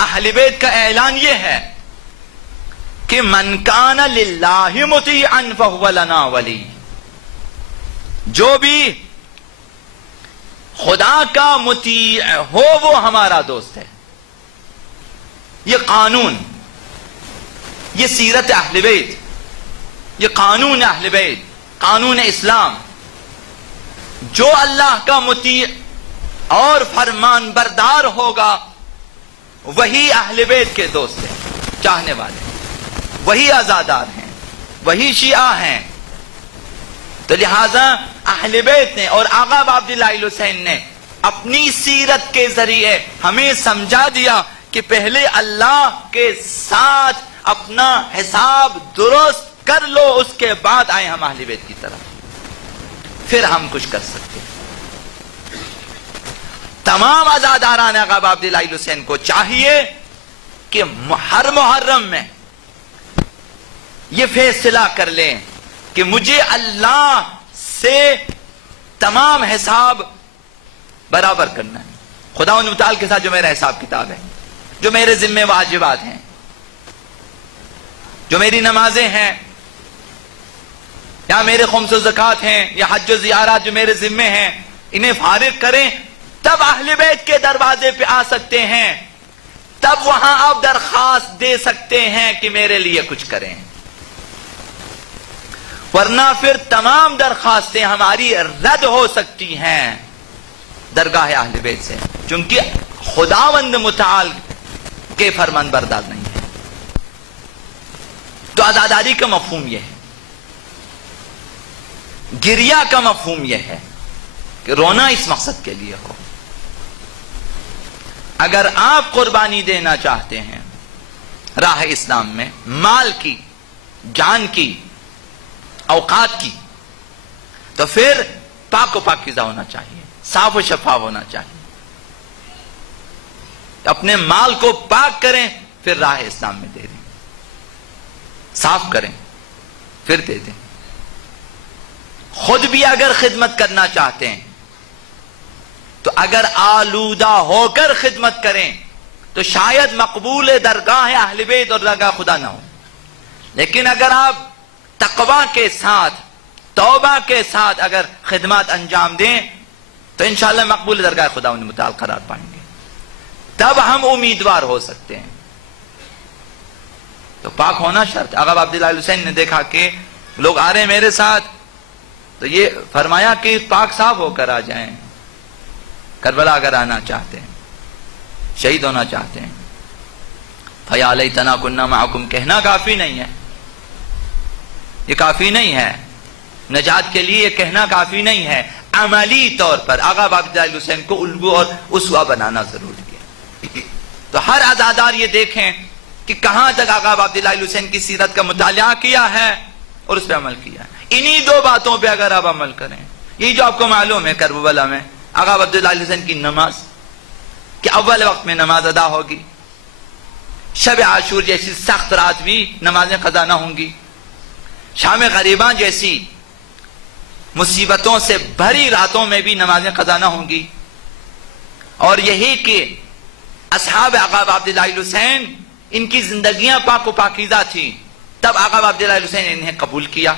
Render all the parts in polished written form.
اہل بیت کا اعلان یہ ہے کہ من کان للہ مطیعا فہو لنا ولی، جو بھی خدا کا مطیع ہو وہ ہمارا دوست ہے۔ یہ قانون، یہ سیرت اہل بیت، یہ قانون اہل بیت، قانون اسلام۔ جو اللہ کا مطیع اور فرمان بردار ہوگا وہی اہل بیت کے دوست ہیں، چاہنے والے، وہی عزادار ہیں، وہی شیعہ ہیں۔ تو لہذا اہل بیت نے اور آقا عبداللہ الحسین نے اپنی سیرت کے ذریعے ہمیں سمجھا دیا کہ پہلے اللہ کے ساتھ اپنا حساب درست کر لو، اس کے بعد آئے ہم اہل بیت کی طرف، پھر ہم کچھ کر سکتے ہیں۔ تمام عزاداران آقا عبداللہ الحسین کو چاہیے کہ ہر محرم میں یہ فیصلہ کر لیں کہ مجھے اللہ سے تمام حساب برابر کرنا ہے، خدا و تعالی کے ساتھ جو میرا حساب کتاب ہے، جو میرے ذمہ واجبات ہیں، جو میری نمازیں ہیں، یا میرے خمس و زکوٰۃ ہیں، یا حج و زیارات جو میرے ذمے ہیں، انہیں فارغ کریں، تب اہل بیت کے دروازے پہ آ سکتے ہیں، تب وہاں آپ درخواست دے سکتے ہیں کہ میرے لیے کچھ کریں، ورنہ پھر تمام درخواستیں ہماری رد ہو سکتی ہیں درگاہ اہل بیت سے، چونکہ خداوند متعال کے فرمان بردار نہیں ہے۔ تو عزاداری کا مفہوم یہ ہے، گریہ کا مفہوم یہ ہے کہ رونا اس مقصد کے لیے ہو۔ اگر آپ قربانی دینا چاہتے ہیں راہ اسلام میں، مال کی، جان کی، اوقات کی، تو پھر پاک و پاکیزہ ہونا چاہیے، صاف و شفاف ہونا چاہیے۔ اپنے مال کو پاک کریں، پھر راہ اسلام میں دے دیں، صاف کریں، پھر دے دیں۔ خود بھی اگر خدمت کرنا چاہتے ہیں تو اگر آلودہ ہو کر خدمت کریں تو شاید مقبول درگاہ اہل بیت اور درگاہ خدا نہ ہو، لیکن اگر آپ تقوی کے ساتھ، توبہ کے ساتھ اگر خدمات انجام دیں تو انشاءاللہ مقبول درگاہ خدا ان متعال قرار پائیں گے، تب ہم امیدوار ہو سکتے ہیں۔ تو پاک ہونا شرط۔ آقا عبداللہ الحسین نے دیکھا کہ لوگ آ رہے ہیں میرے ساتھ، تو یہ فرمایا کہ پاک صاف ہو کر آ جائیں، کربلا اگر آنا چاہتے ہیں، شہید ہونا چاہتے ہیں۔ فَيَا لَيْتَنَا كُنَّا مَعَكُمْ کہنا کافی نہیں ہے، یہ کافی نہیں ہے، نجات کے لیے یہ کہنا کافی نہیں ہے، عملی طور پر آقا عبداللہ الحسین کو الگو اور اسوہ بنانا ضروری ہے۔ تو ہر عزادار یہ دیکھیں کہ کہاں تک آقا عبداللہ الحسین کی سیرت کا مطالعہ کیا ہے اور اس پہ عمل کیا ہے۔ انہی دو باتوں پہ اگر آپ عمل کریں، یہ جو آپ کو معلوم ہے کربلا میں آقا عبداللہ الحسین کی نماز، کہ اول وقت میں نماز ادا ہوگی، شب عاشور جیسی سخت رات بھی نمازیں قضا نہ ہوں گی، شام غریباں جیسی مصیبتوں سے بھری راتوں میں بھی نمازیں قضا نہ ہوں گی، اور یہی کہ اصحاب آقا عبداللہ الحسین ان کی زندگیاں پاک و پاکیزہ تھیں، تب آقا عبداللہ الحسین نے انہیں قبول کیا۔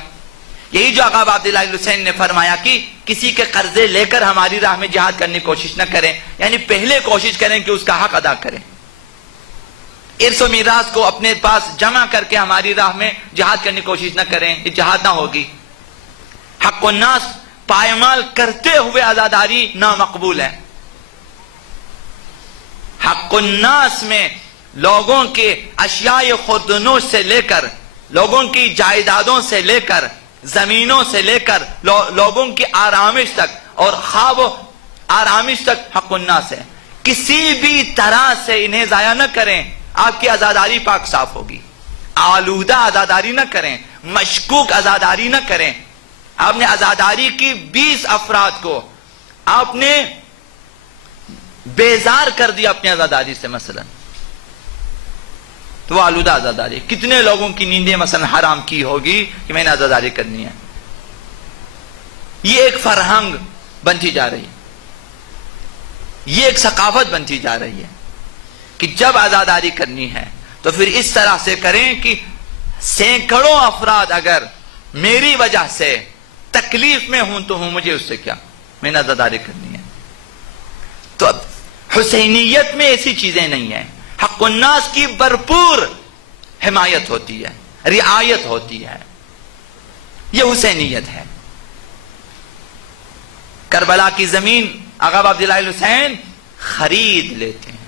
یہی جو آقا عبداللہ الحسین نے فرمایا کہ کسی کے قرضے لے کر ہماری راہ میں جہاد کرنے کی کوشش نہ کریں، یعنی پہلے کوشش کریں کہ اس کا حق ادا کریں، ارث و میراث کو اپنے پاس جمع کر کے ہماری راہ میں جہاد کرنے کی کوشش نہ کریں، یہ جہاد نہ ہوگی۔ حق الناس پائمال کرتے ہوئے عزاداری نامقبول ہے۔ حق الناس میں لوگوں کے اشیاء خردنوش سے لے کر، لوگوں کی جائیدادوں سے لے کر، زمینوں سے لے کر لوگوں کی آرامش تک اور خواب و آرامش تک حق الناس ہے۔ کسی بھی طرح سے انہیں ضائع نہ کریں، آپ کی عزاداری پاک صاف ہوگی۔ آلودہ عزاداری نہ کریں، مشکوک عزاداری نہ کریں۔ آپ نے عزاداری کی 20 افراد کو آپ نے بیزار کر دیا اپنی عزاداری سے، مثلا تو وہ آلودہ عزاداری۔ کتنے لوگوں کی نیندیں مثلا حرام کی ہوگی کہ میں نے عزاداری کرنی ہے۔ یہ ایک فرہنگ بنتی جا رہی ہے، یہ ایک ثقافت بنتی جا رہی ہے کہ جب عزاداری کرنی ہے تو پھر اس طرح سے کریں کہ سینکڑوں افراد اگر میری وجہ سے تکلیف میں ہوں تو ہوں، مجھے اس سے کیا، میں نے عزاداری کرنی ہے۔ تو حسینیت میں ایسی چیزیں نہیں ہیں، حق الناس کی بھرپور حمایت ہوتی ہے، رعایت ہوتی ہے، یہ حسینیت ہے۔ کربلا کی زمین آقا عبداللہ الحسین خرید لیتے ہیں۔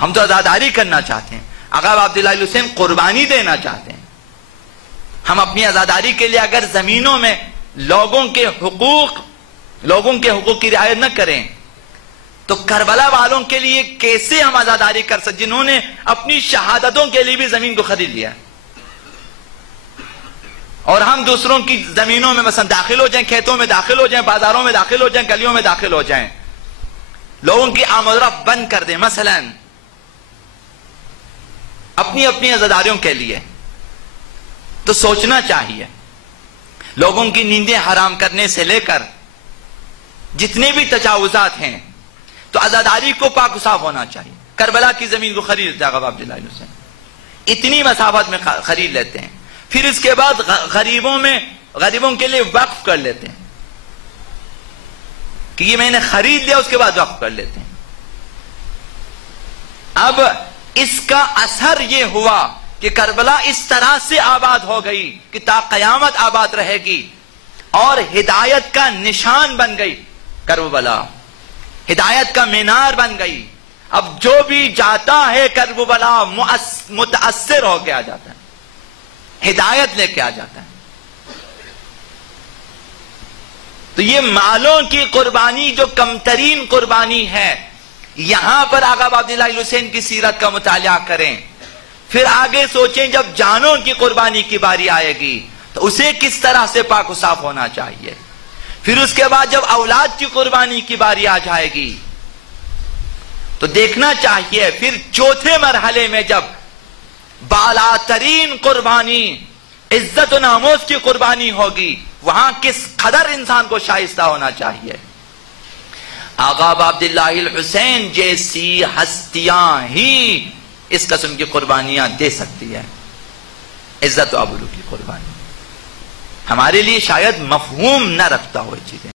ہم تو عزاداری کرنا چاہتے ہیں، آقا عبداللہ الحسین قربانی دینا چاہتے ہیں۔ ہم اپنی عزاداری کے لیے اگر زمینوں میں لوگوں کے حقوق کی رعایت نہ کریں تو کربلا والوں کے لیے کیسے ہم عزاداری کر سکتے، جنہوں نے اپنی شہادتوں کے لیے بھی زمین کو خرید لیا، اور ہم دوسروں کی زمینوں میں مثلا داخل ہو جائیں، کھیتوں میں داخل ہو جائیں، بازاروں میں داخل ہو جائیں، گلیوں میں داخل ہو جائیں، لوگوں کی آمد و رفت بند کر دیں مثلا اپنی عزاداریوں کے لیے، تو سوچنا چاہیے۔ لوگوں کی نیندیں حرام کرنے سے لے کر جتنے بھی تجاوزات ہیں تو عزاداری کو پاک و صاف ہونا چاہیے۔ کربلا کی زمین کو خرید لیتے آقا عبداللہ الحسین، اتنی مسافت میں خرید لیتے ہیں، پھر اس کے بعد غریبوں کے لیے وقف کر لیتے ہیں کہ یہ میں نے خرید لیا، اس کے بعد وقف کر لیتے ہیں۔ اب اس کا اثر یہ ہوا کہ کربلا اس طرح سے آباد ہو گئی کہ تا قیامت آباد رہے گی، اور ہدایت کا نشان بن گئی کربلا، ہدایت کا مینار بن گئی۔ اب جو بھی جاتا ہے کربلا متاثر ہو کے آ جاتا ہے، ہدایت لے کے آ جاتا ہے۔ تو یہ مالوں کی قربانی جو کم ترین قربانی ہے، یہاں پر آقا عبداللہ الحسین کی سیرت کا مطالعہ کریں، پھر آگے سوچیں جب جانوں کی قربانی کی باری آئے گی تو اسے کس طرح سے پاک و صاف ہونا چاہیے، پھر اس کے بعد جب اولاد کی قربانی کی باری آ جائے گی تو دیکھنا چاہیے، پھر چوتھے مرحلے میں جب بالا ترین قربانی عزت و ناموس کی قربانی ہوگی، وہاں کس قدر انسان کو شائستہ ہونا چاہیے۔ آقا عبداللہ الحسین جیسی ہستیاں ہی اس قسم کی قربانیاں دے سکتی ہے، عزت و آبرو کی قربانی۔ ہمارے لیے شاید مفہوم نہ رکھتا ہوئے چیزیں۔